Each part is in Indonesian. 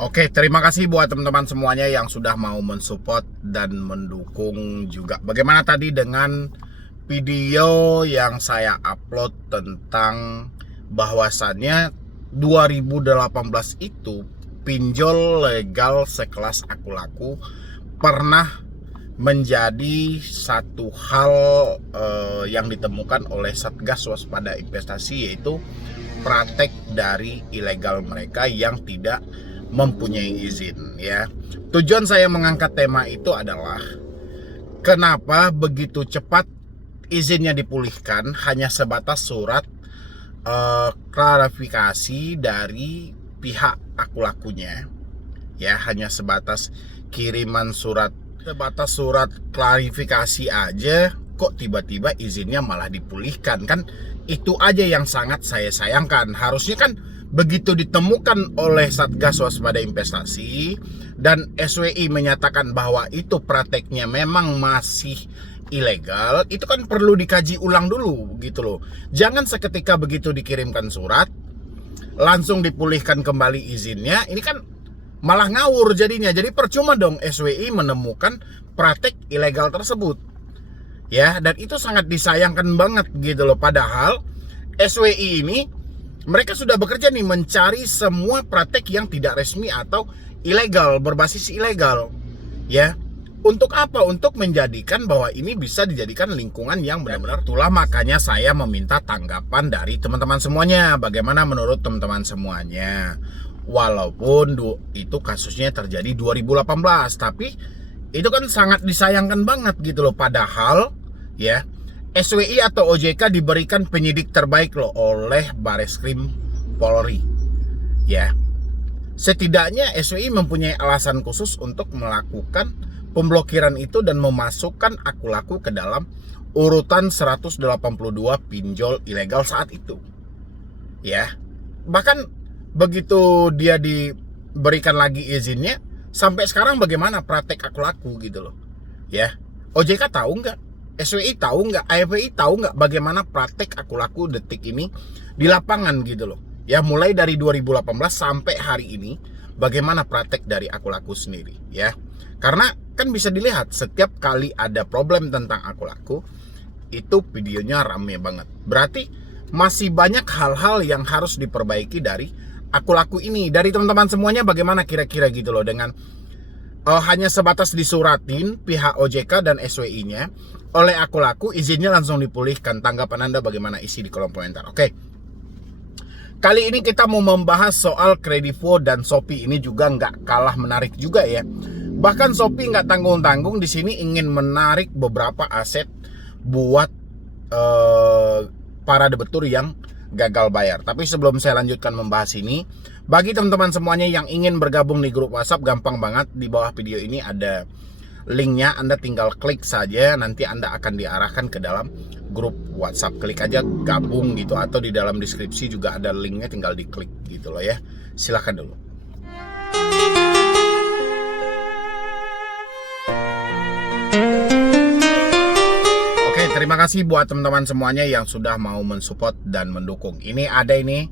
Oke, terima kasih buat teman-teman semuanya yang sudah mau mensupport dan mendukung juga. Bagaimana tadi dengan video yang saya upload tentang bahwasannya 2018 itu pinjol legal sekelas Aku Laku pernah menjadi satu hal yang ditemukan oleh Satgas Waspada Investasi, yaitu praktek dari ilegal mereka yang tidak mempunyai izin ya. Tujuan saya mengangkat tema itu adalah kenapa begitu cepat izinnya dipulihkan hanya sebatas surat klarifikasi dari pihak Aku Lakunya ya, hanya sebatas kiriman surat klarifikasi aja kok tiba-tiba izinnya malah dipulihkan. Kan itu aja yang sangat saya sayangkan. Harusnya kan begitu ditemukan oleh Satgas Waspada Investasi dan SWI menyatakan bahwa itu prakteknya memang masih ilegal, itu kan perlu dikaji ulang dulu gitu loh. Jangan seketika begitu dikirimkan surat langsung dipulihkan kembali izinnya. Ini kan malah ngawur jadinya. Jadi percuma dong SWI menemukan praktek ilegal tersebut ya, dan itu sangat disayangkan banget gitu loh. Padahal SWI ini mereka sudah bekerja nih mencari semua praktek yang tidak resmi atau ilegal, berbasis ilegal ya. Untuk apa? Untuk menjadikan bahwa ini bisa dijadikan lingkungan yang benar-benar. Itulah makanya saya meminta tanggapan dari teman-teman semuanya. Bagaimana menurut teman-teman semuanya? Walaupun itu kasusnya terjadi 2018, tapi itu kan sangat disayangkan banget gitu loh. Padahal ya, SWI atau OJK diberikan penyidik terbaik loh oleh Bareskrim Polri ya. Setidaknya SWI mempunyai alasan khusus untuk melakukan pemblokiran itu dan memasukkan Aku Laku ke dalam urutan 182 pinjol ilegal saat itu ya. Bahkan begitu dia diberikan lagi izinnya, sampai sekarang bagaimana praktek Aku Laku gitu loh ya. OJK tahu nggak? SWI tahu nggak? AFPI tahu nggak bagaimana praktek Aku Laku detik ini di lapangan gitu loh ya. Mulai dari 2018 sampai hari ini, bagaimana praktek dari Aku Laku sendiri ya. Karena kan bisa dilihat setiap kali ada problem tentang Aku Laku, itu videonya rame banget. Berarti masih banyak hal-hal yang harus diperbaiki dari Aku Laku ini. Dari teman-teman semuanya bagaimana kira-kira gitu loh, dengan hanya sebatas disuratin pihak OJK dan SWI-nya oleh Aku Laku, izinnya langsung dipulihkan. Tanggapan Anda bagaimana? Isi di kolom komentar. Oke. Kali ini kita mau membahas soal Kredivo dan Shopee. Ini juga nggak kalah menarik juga ya. Bahkan Shopee nggak tanggung-tanggung di sini ingin menarik beberapa aset buat para debitur yang gagal bayar. Tapi sebelum saya lanjutkan membahas ini, bagi teman-teman semuanya yang ingin bergabung di grup WhatsApp, gampang banget. Di bawah video ini ada linknya, Anda tinggal klik saja, nanti Anda akan diarahkan ke dalam grup WhatsApp. Klik aja gabung gitu, atau di dalam deskripsi juga ada linknya, tinggal diklik gitu loh ya. Silahkan dulu. Oke, terima kasih buat teman-teman semuanya yang sudah mau mensupport dan mendukung. Ini ada ini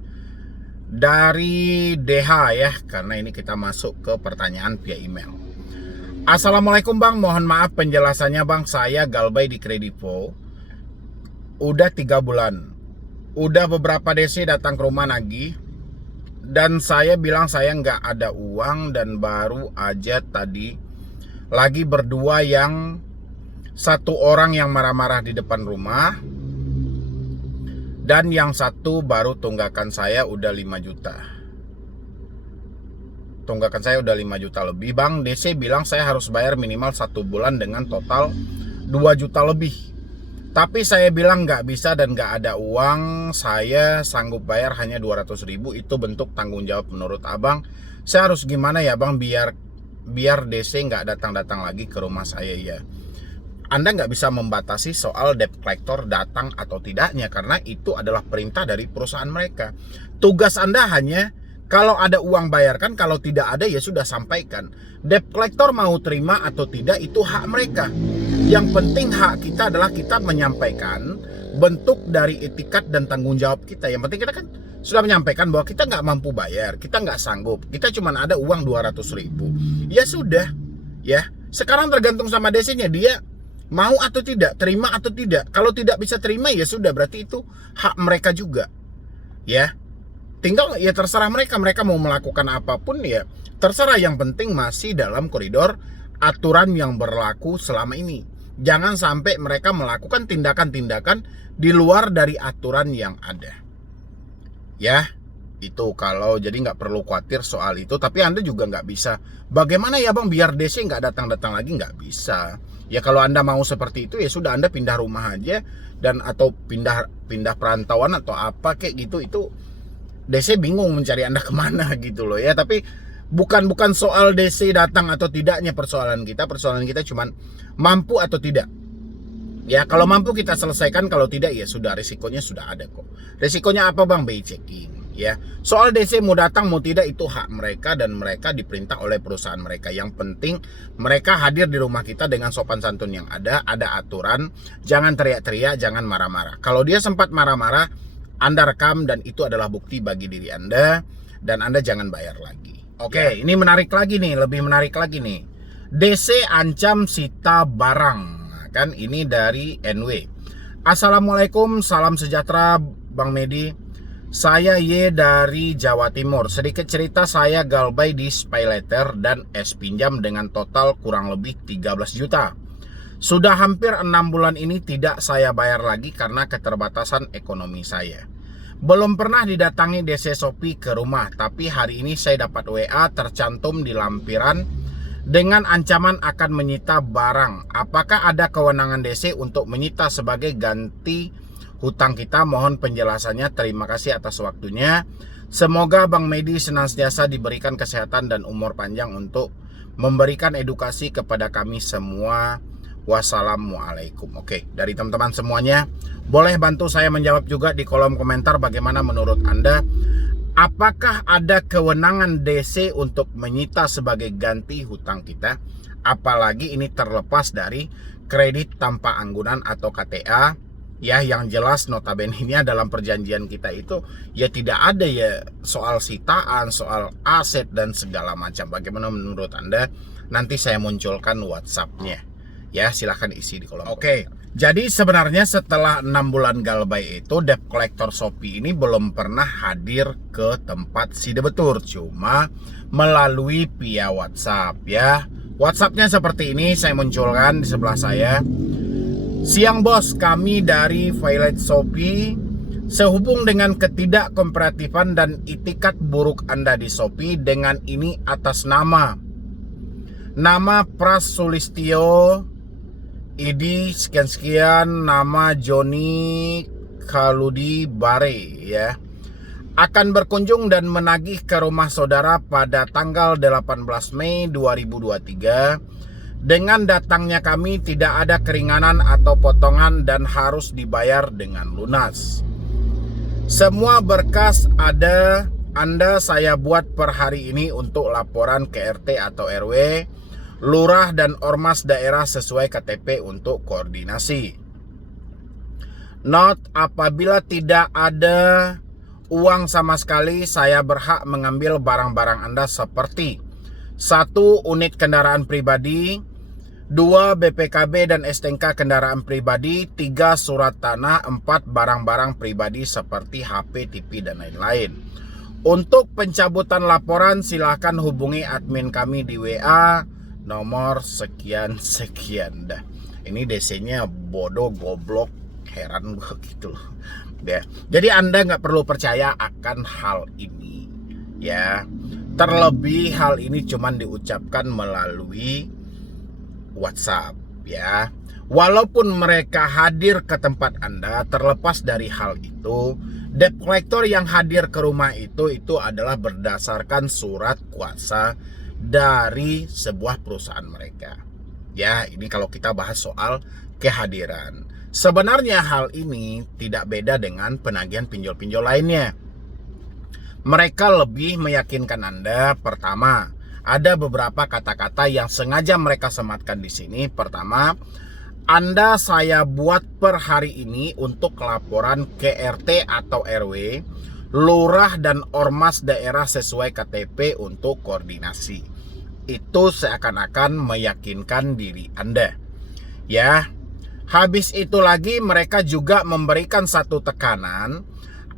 dari DH ya, karena ini kita masuk ke pertanyaan via email. Assalamualaikum Bang, mohon maaf penjelasannya Bang. Saya galbay di Kredivo udah 3 bulan. Udah beberapa DC datang ke rumah nagih, dan saya bilang saya nggak ada uang, dan baru aja tadi lagi berdua, yang satu orang yang marah-marah di depan rumah, dan yang satu baru tunggakan saya udah 5 juta. Tunggakan saya udah 5 juta lebih Bang. DC bilang saya harus bayar minimal 1 bulan dengan total 2 juta lebih. Tapi saya bilang nggak bisa dan nggak ada uang. Saya sanggup bayar hanya 200 ribu. Itu bentuk tanggung jawab menurut Abang. Saya harus gimana ya Bang biar DC nggak datang-datang lagi ke rumah saya ya. Anda nggak bisa membatasi soal debt collector datang atau tidaknya, karena itu adalah perintah dari perusahaan mereka. Tugas Anda hanya kalau ada uang bayarkan, kalau tidak ada ya sudah sampaikan. Debt collector mau terima atau tidak itu hak mereka. Yang penting hak kita adalah kita menyampaikan bentuk dari etikat dan tanggung jawab kita. Yang penting kita kan sudah menyampaikan bahwa kita nggak mampu bayar, kita nggak sanggup, kita cuma ada uang 200.000. Ya sudah, ya. Sekarang tergantung sama DC-nya, dia mau atau tidak, terima atau tidak. Kalau tidak bisa terima ya sudah, berarti itu hak mereka juga. Ya. Tinggal ya terserah mereka mau melakukan apapun ya terserah, yang penting masih dalam koridor aturan yang berlaku selama ini. Jangan sampai mereka melakukan tindakan-tindakan di luar dari aturan yang ada. Ya, itu kalau jadi nggak perlu khawatir soal itu. Tapi Anda juga nggak bisa, bagaimana ya Bang biar DC nggak datang-datang lagi, nggak bisa. Ya kalau Anda mau seperti itu ya sudah, Anda pindah rumah aja dan atau pindah perantauan atau apa kayak gitu. Itu DC bingung mencari Anda kemana gitu loh ya. Tapi bukan soal DC datang atau tidaknya persoalan kita cuman mampu atau tidak. Ya kalau mampu kita selesaikan, kalau tidak ya sudah, risikonya sudah ada kok. Risikonya apa Bang? BI checking ya. Soal DC mau datang mau tidak itu hak mereka dan mereka diperintah oleh perusahaan mereka. Yang penting mereka hadir di rumah kita dengan sopan santun yang ada aturan, jangan teriak-teriak, jangan marah-marah. Kalau dia sempat marah-marah, Anda rekam dan itu adalah bukti bagi diri Anda dan Anda jangan bayar lagi. Oke, ini menarik lagi nih, lebih menarik lagi nih. DC ancam sita barang. Kan ini dari NW. Assalamualaikum, salam sejahtera Bang Medi. Saya Y dari Jawa Timur. Sedikit cerita, saya galbay di SpayLater dan es pinjam dengan total kurang lebih 13 juta. Sudah hampir 6 bulan ini tidak saya bayar lagi karena keterbatasan ekonomi saya. Belum pernah didatangi DC Shopee ke rumah, tapi hari ini saya dapat WA tercantum di lampiran dengan ancaman akan menyita barang. Apakah ada kewenangan DC untuk menyita sebagai ganti hutang kita? Mohon penjelasannya. Terima kasih atas waktunya. Semoga Bang Medi senantiasa diberikan kesehatan dan umur panjang untuk memberikan edukasi kepada kami semua. Wassalamualaikum. Oke, dari teman-teman semuanya, boleh bantu saya menjawab juga di kolom komentar bagaimana menurut Anda. Apakah ada kewenangan DC untuk menyita sebagai ganti hutang kita? Apalagi ini terlepas dari kredit tanpa anggunan atau KTA. Ya, yang jelas notabene ini dalam perjanjian kita itu ya tidak ada ya soal sitaan, soal aset dan segala macam. Bagaimana menurut Anda? Nanti saya munculkan WhatsApp-nya. Ya, silahkan isi di kolom komentar. Jadi sebenarnya setelah 6 bulan galbay itu, debt collector Shopee ini belum pernah hadir ke tempat si debetur, cuma melalui via WhatsApp ya. WhatsApp-nya seperti ini, saya munculkan di sebelah saya. Siang bos, kami dari Violet Shopee. Sehubung dengan ketidakkooperatifan dan itikat buruk Anda di Shopee, dengan ini atas nama Pras Sulistyo, ID sekian-sekian, nama Joni Kaludi Bare ya, akan berkunjung dan menagih ke rumah saudara pada tanggal 18 Mei 2023. Dengan datangnya kami tidak ada keringanan atau potongan dan harus dibayar dengan lunas. Semua berkas ada, Anda saya buat per hari ini untuk laporan ke RT atau RW, lurah dan ormas daerah sesuai KTP untuk koordinasi. Note, apabila tidak ada uang sama sekali, saya berhak mengambil barang-barang Anda seperti 1 unit kendaraan pribadi, 2 BPKB dan STNK kendaraan pribadi, 3 surat tanah, 4 barang-barang pribadi seperti HP, TV dan lain-lain. Untuk pencabutan laporan silahkan hubungi admin kami di WA nomor sekian-sekian dah. Ini DC-nya bodoh, goblok, heran gue gitu loh. Ya. Jadi Anda nggak perlu percaya akan hal ini ya. Terlebih hal ini cuman diucapkan melalui WhatsApp ya. Walaupun mereka hadir ke tempat Anda, terlepas dari hal itu, debt collector yang hadir ke rumah itu adalah berdasarkan surat kuasa dari sebuah perusahaan mereka. Ya, ini kalau kita bahas soal kehadiran. Sebenarnya hal ini tidak beda dengan penagihan pinjol-pinjol lainnya. Mereka lebih meyakinkan Anda. Pertama, ada beberapa kata-kata yang sengaja mereka sematkan di sini. Pertama, Anda saya buat per hari ini untuk laporan ke RT atau RW, lurah dan ormas daerah sesuai KTP untuk koordinasi. Itu seakan-akan meyakinkan diri Anda. Ya, habis itu lagi mereka juga memberikan satu tekanan.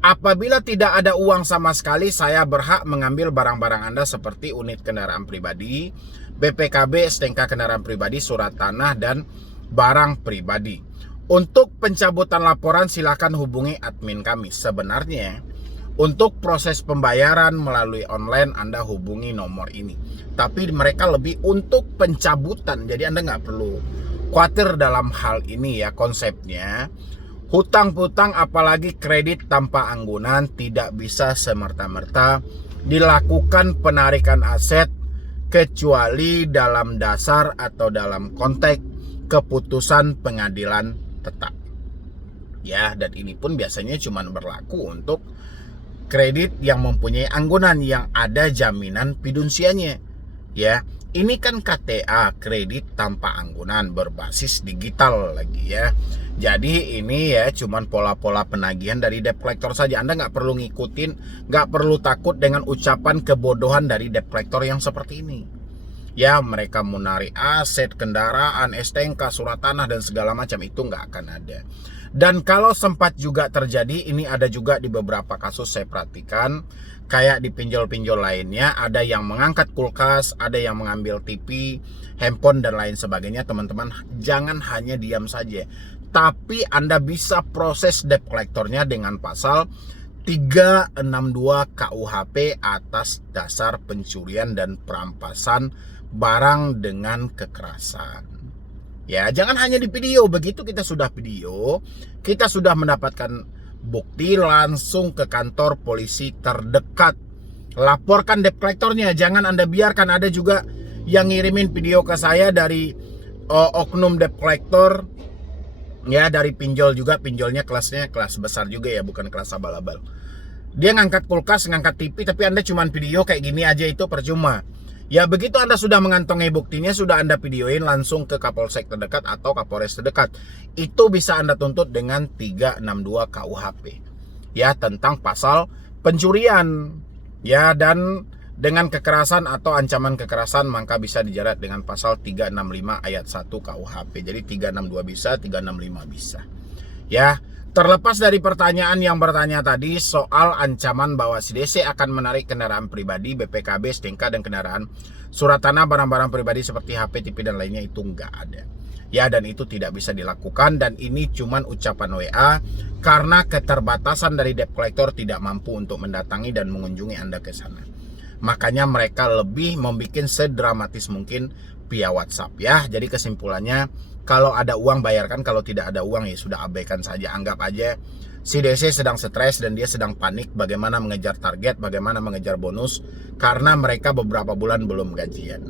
Apabila tidak ada uang sama sekali, saya berhak mengambil barang-barang Anda seperti unit kendaraan pribadi, BPKB, STNK kendaraan pribadi, surat tanah, dan barang pribadi. Untuk pencabutan laporan silakan hubungi admin kami. Sebenarnya untuk proses pembayaran melalui online Anda hubungi nomor ini. Tapi mereka lebih untuk pencabutan. Jadi Anda nggak perlu khawatir dalam hal ini ya konsepnya. Hutang piutang apalagi kredit tanpa anggunan tidak bisa semerta-merta dilakukan penarikan aset kecuali dalam dasar atau dalam konteks keputusan pengadilan tetap. Ya, dan ini pun biasanya cuma berlaku untuk kredit yang mempunyai anggunan yang ada jaminan fidusianya. Ya, ini kan KTA, kredit tanpa anggunan berbasis digital lagi ya. Jadi ini ya cuman pola-pola penagihan dari debt collector saja. Anda nggak perlu ngikutin, nggak perlu takut dengan ucapan kebodohan dari debt collector yang seperti ini. Ya, mereka menarik aset, kendaraan, STNK, surat tanah dan segala macam itu nggak akan ada. Dan kalau sempat juga terjadi, ini ada juga di beberapa kasus saya perhatikan, kayak di pinjol-pinjol lainnya, ada yang mengangkat kulkas, ada yang mengambil TV, handphone dan lain sebagainya. Teman-teman, jangan hanya diam saja. Tapi Anda bisa proses debt collectornya dengan pasal 362 KUHP atas dasar pencurian dan perampasan barang dengan kekerasan. Ya, jangan hanya di video. Begitu kita sudah video, kita sudah mendapatkan bukti, langsung ke kantor polisi terdekat. Laporkan debt collectornya. Jangan Anda biarkan. Ada juga yang ngirimin video ke saya dari oknum debt collector. Ya, dari pinjol juga. Pinjolnya kelasnya kelas besar juga ya, bukan kelas abal-abal. Dia ngangkat kulkas, ngangkat TV, tapi Anda cuma video kayak gini aja, itu percuma. Ya, begitu Anda sudah mengantongi buktinya, sudah Anda videoin, langsung ke Kapolsek terdekat atau Kapolres terdekat. Itu bisa Anda tuntut dengan 362 KUHP. Ya, tentang pasal pencurian. Ya, dan dengan kekerasan atau ancaman kekerasan maka bisa dijerat dengan pasal 365 ayat 1 KUHP. Jadi 362 bisa, 365 bisa. Ya, terlepas dari pertanyaan yang bertanya tadi soal ancaman bahwa si DC akan menarik kendaraan pribadi, BPKB, STNK dan kendaraan, surat tanah, barang-barang pribadi seperti HP, TV dan lainnya, itu enggak ada. Ya, dan itu tidak bisa dilakukan, dan ini cuman ucapan WA karena keterbatasan dari debt collector tidak mampu untuk mendatangi dan mengunjungi Anda ke sana. Makanya mereka lebih membuat sedramatis mungkin via WhatsApp ya. Jadi kesimpulannya, kalau ada uang bayarkan, kalau tidak ada uang ya sudah abaikan saja. Anggap aja si DC sedang stres dan dia sedang panik bagaimana mengejar target, bagaimana mengejar bonus, karena mereka beberapa bulan belum gajian.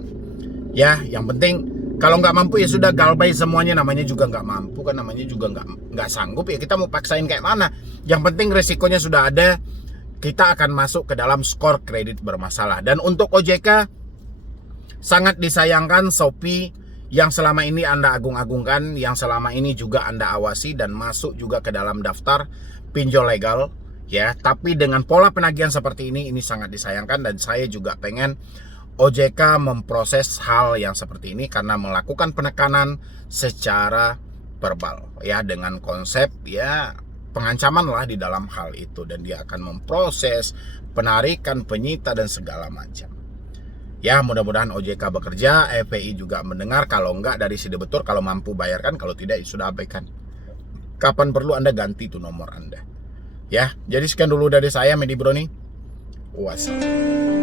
Ya, yang penting kalau nggak mampu ya sudah galbay semuanya. Namanya juga nggak mampu kan, namanya juga nggak sanggup ya, kita mau paksain kayak mana. Yang penting resikonya sudah ada, kita akan masuk ke dalam skor kredit bermasalah. Dan untuk OJK, sangat disayangkan Shopee yang selama ini Anda agung-agungkan, yang selama ini juga Anda awasi dan masuk juga ke dalam daftar pinjol legal ya. Tapi dengan pola penagihan seperti ini sangat disayangkan, dan saya juga pengen OJK memproses hal yang seperti ini karena melakukan penekanan secara verbal ya, dengan konsep ya pengancaman lah di dalam hal itu, dan dia akan memproses penarikan, penyita dan segala macam. Ya, mudah-mudahan OJK bekerja, FPI juga mendengar. Kalau enggak dari si debitur, kalau mampu bayarkan, kalau tidak ya sudah abaikan. Kapan perlu Anda ganti tuh nomor Anda. Ya, jadi sekian dulu dari saya, Medi Broni. Wassalam.